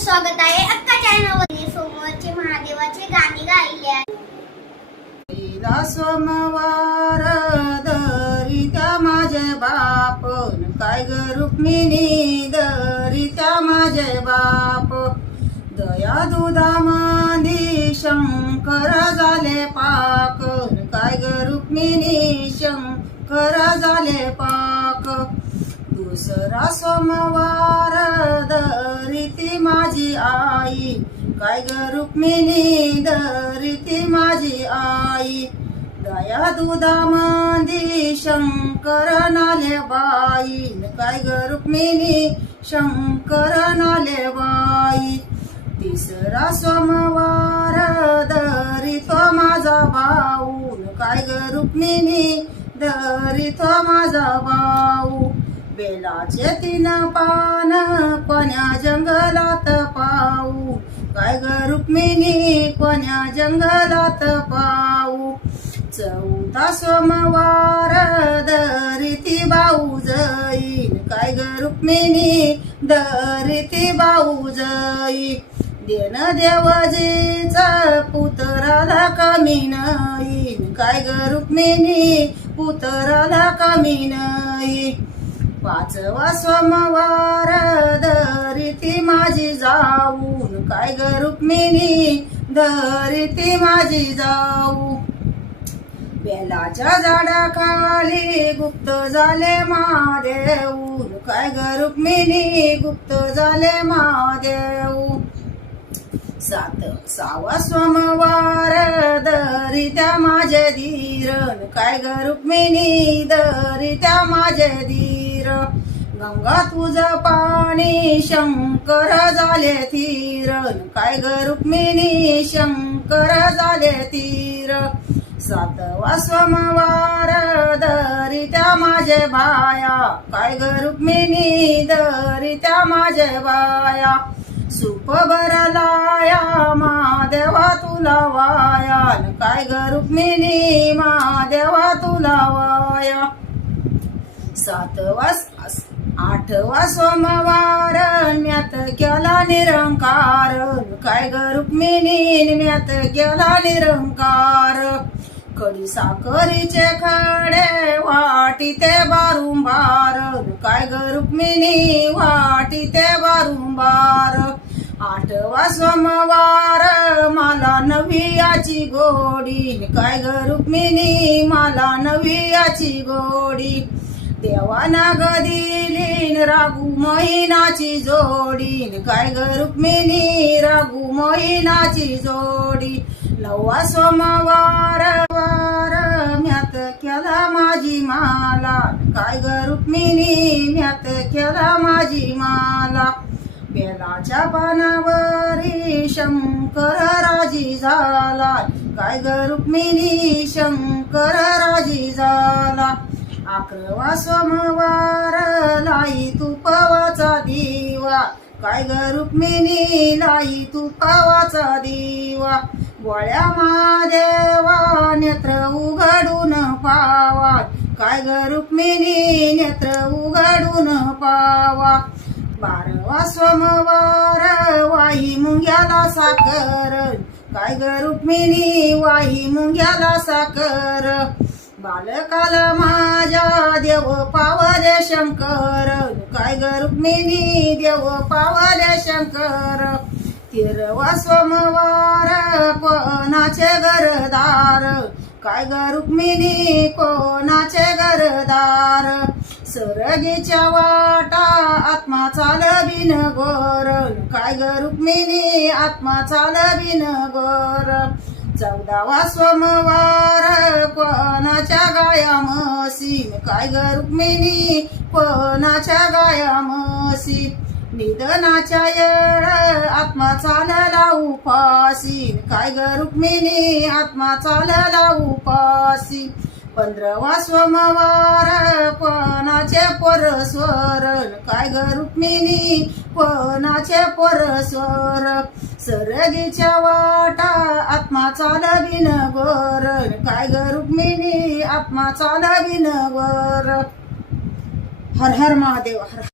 स्वागत आहे अक्का चॅनलवर. सोमवारचे महादेवाचे गाणे गायले आहे. पहिला सोमवार दरिता माझे बाप, काय ग रुक्मिणी दरिता माझे बाप. दया दुधामंदी शंकर झाले पाक, काय ग रुक्मिणी शंकर झाले पाक. दुसरा सोमवार दरिती माझी आई, काय ग रुक्मिणी दरिती माझी आई. दया दुधामंदी शंकर नाले बाई, काय ग रुक्मिणी शंकर नाले बाई. तिसरा सोमवार दरितो माझा भाऊ, काय ग रुक्मिणी दरितो माझा भाऊ. बेलाचे 3 पान कोण्या जंगलात पाऊ, काय ग रुक्मिणी कोण्या जंगलात पाऊ. चौथा सोमवार दरिती भाऊ जाईन, काय ग रुक्मिणी दरिती भाऊ जाई. देन देवजीचा पुत्राला कमी नाही, काय ग रुक्मिणी पुत्राला कमी नाही. पाचवा सोमवार दरिती माझी जाऊन, काय ग रुक्मिणी दरिती माझी जाऊ. बेलाच्या झाडाखाली गुप्त झाले महादेव, काय ग रुक्मिणी गुप्त झाले महादेव. सहावा सोमवार दरित्या माझे धीरण, काय ग रुक्मिणी दरित्या माझे धीर. गंगा तुझं पाणी शंकर झाले धीरण, काय ग रुक्मिणी शंकर झाले धीर. सातवा सोमवार दरित्या माझे बाया, काय ग रुक्मिणी दरित्या माझे बाया. सुप भरलाया महादेवा तुला वाया, काय ग रुक्मिणी महादेवा तुला वाया. आठवा सोमवार म्यात केला निरंकार, काय ग रुक्मिणी म्यात केला निरंकार. खडी साखरीचे खडे वाटीते बारुंबार, काय ग रुक्मिणी वाटीते बारुंबार. आठवा सोमवार मला नवियाची गोडी, काय ग रुक्मिणी मला नवियाची गोडी. देवाना गदिलीन रागू महिनाची जोडी, काय ग रुक्मिणी रागू महिनाची जोडी. नववा सोमवार म्यात केला माझी माला, काय ग रुक्मिणी म्यात केला माझी माला. बेलाच्या पानावरी शंकर राजी झाला, काय ग रुक्मिणी शंकर राजी झाला. 11वा सोमवार लाई तुपावाचा दिवा, काय ग रुक्मिणी लाई तुपावाचा दिवा. बोळ्या महादेवा नेत्र उघडून पावा, काय ग रुक्मिणी नेत्र उघडून पावा. 12वा सोमवार वाही मुंग्याला साखर, काय ग रुक्मिणी वाही मुंग्याला साखर. बालकाला माझ्या देव पावले शंकर, काय ग रुक्मिणी देव पावले शंकर. 13वा सोमवार कोणाचे घरदार, काय ग रुक्मिणी कोणाचे घरदार. सरगीच्या वाटा आत्मा चालविन गोर, काय ग रुक्मिणी आत्मा चालविन गोर. 14वा सोमवार कोणाच्या गाया म्हशी, काय ग रुक्मिणी कोणाच्या गाया म्हशी. निधनाच्या येळ आत्मा चालला उपासी, काय ग रुक्मिणी आत्मा चालला उपासी. 15वा सोमवार कोणाचे परस्वर, काय ग रुक्मिणी कोणाचे परस्वर. सरगीच्या वाटा आत्मा चालविन गोर, काय ग रुक्मिणी आत्मा चालविन गोर. हर हर महादेव हर.